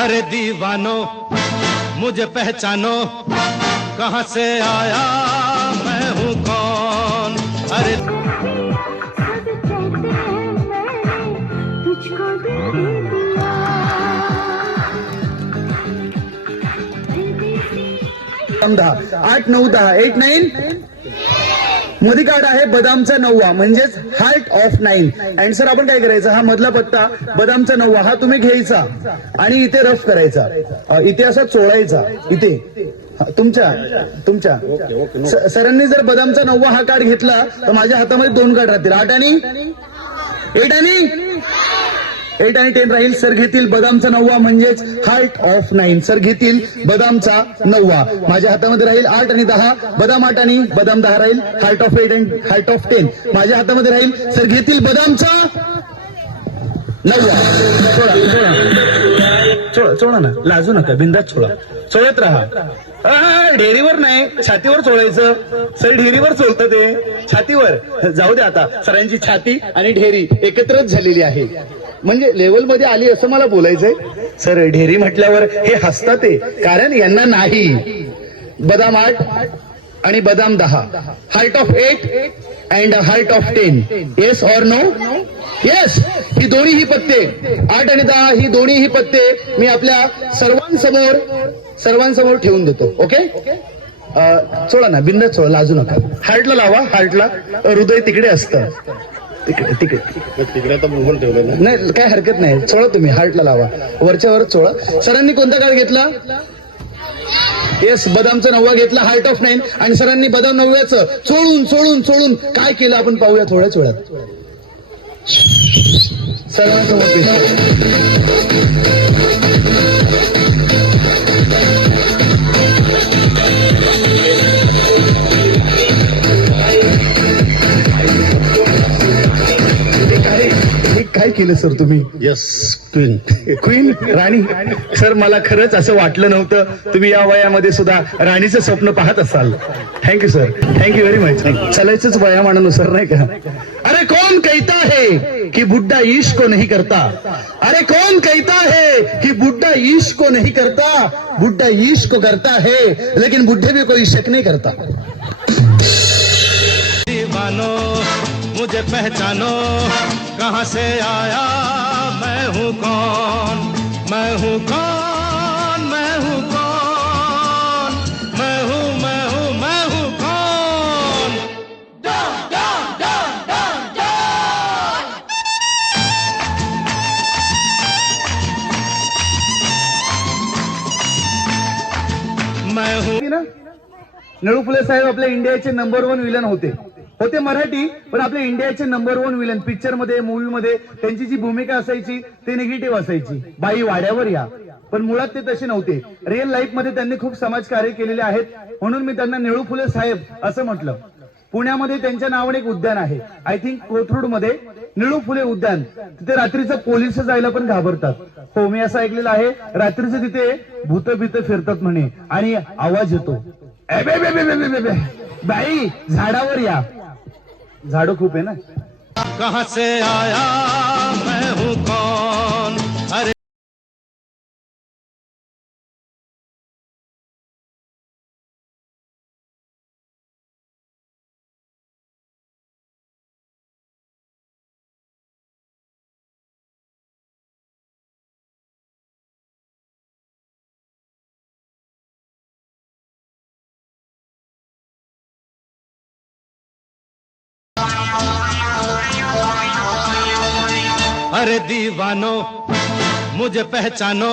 अरे दीवानो मुझे पहचानो, कहाँ से आया मैं हूँ कौन। अरे दहा 8 9 10 8 9 मध्ये कार्ड आहे बदामचा 9वा म्हणजेच हार्ट ऑफ 9. अँड सर आपण काय करायचं, हा मधला पत्ता बदामचा 9वा हा तुम्ही घ्यायचा आणि इथे रफ करायचा, इथे असा चोळायचा इथे तुमच्या सरांनी जर बदामचा 9वा हा कार्ड घेतला तर माझ्या हातामध्ये 2 कार्ड राहतील, 8 आणि 10 राहील. सर घेतील बदामचा 9वा म्हणजेच हार्ट ऑफ 9. सर घेतील बदामचा 9वा, माझ्या हातामध्ये राहील 8 आणि 10, बदाम 8 आणि बदाम 10 राहील, heart of 8 and heart of 10 माझ्या हातामध्ये राहील. सर घेतील बदामचा 9वा. चोळा ना, लाजू नका, बिंदात चोळत राहा. ढेरीवर नाही, छातीवर चोळायचं. सर ढेरीवर चोळतं ते, छातीवर जाऊ दे. आता सरांची छाती आणि ढेरी एकत्रच झालेली आहे, म्हणजे लेवल मध्ये आली असं मला बोलायचंय. सर ढेरी म्हटल्यावर हे हसतात ते, कारण यांना नाही. बदाम 8 आणि बदाम 10, heart of 8 and heart of 10. Yes or no? Yes. ही दोन्ही ही पत्ते 8 आणि 10 ही दोन्ही ही पत्ते मी आपल्या सर्वांसमोर ठेवून देतो. ओके, चोळा ना, बिंदात चोळा, लाजू नका. हार्टला लावा, हार्टला. हृदय तिकडे असतं, तिकडे तर मोहन ठेवलं ना. नाही, काय हरकत नाही, चोळा तुम्ही, हार्टला लावा, वरच्या वर चोळा. सरांनी कोणता कार्ड घेतला? येस, बदामचा 9वा घेतला, हार्ट ऑफ 9. आणि सरांनी बदाम 9व्याचं चोळून काय केलं आपण पाहूया थोड्याच वेळात. सर्वांसमोर काय केलं सर तुम्ही? यस, क्वीन राणी. सर मला खरंच असं वाटलं नव्हतं तुम्ही या वयामध्ये सुद्धा राणीचं स्वप्न पाहत असाल. Thank you sir, thank you very much. चालायचंच वयामानानुसार नाही का. अरे कौन कहता है कि बुड्ढा इश्क को नहीं करता, अरे कौन कहता है कि बुड्ढा इश्क को नहीं करता, बुड्ढा इश्क को करता है लेकिन बुढ़े भी कोई शक नहीं करता. दीवानो मुझे पहचानो, कहाँ से आया मैं हूँ कौन। मैं हूँ कौन, मैं हूँ कौन, मैं हूँ कौन। मैं हूँ ना, नळू फुले साहेब आपल्या इंडियाचे नंबर 1 विलन होते मराठी, पण आपल्या इंडियाचे नंबर 1 विलन. पिक्चर मध्ये, मूवी मध्ये त्यांची जी भूमिका असायची ते निगेटिव्ह असायची, बाई वाड्यावर या. पण मुळात ते तसे नव्हते. रिअल लाईफ मध्ये त्यांनी खूप समाजकार्य केलेले आहेत, म्हणून मी त्यांना निळू फुले साहेब असं म्हटलं. पुण्यामध्ये त्यांच्या नावाने एक उद्यान आहे, आय थिंक कोथरूड मध्ये निळू फुले उद्यान. तिथे रात्रीचं पोलीस जायला पण घाबरतात. हो, मी असं ऐकलेलं आहे, रात्रीचं तिथे भूत फिरतात म्हणे आणि आवाज येतो, बाई झाडावर या. झाडं खूप आहे ना. कहाँ से आया मैं हूँ कौन। अरे अरे दीवानो मुझे पहचानो,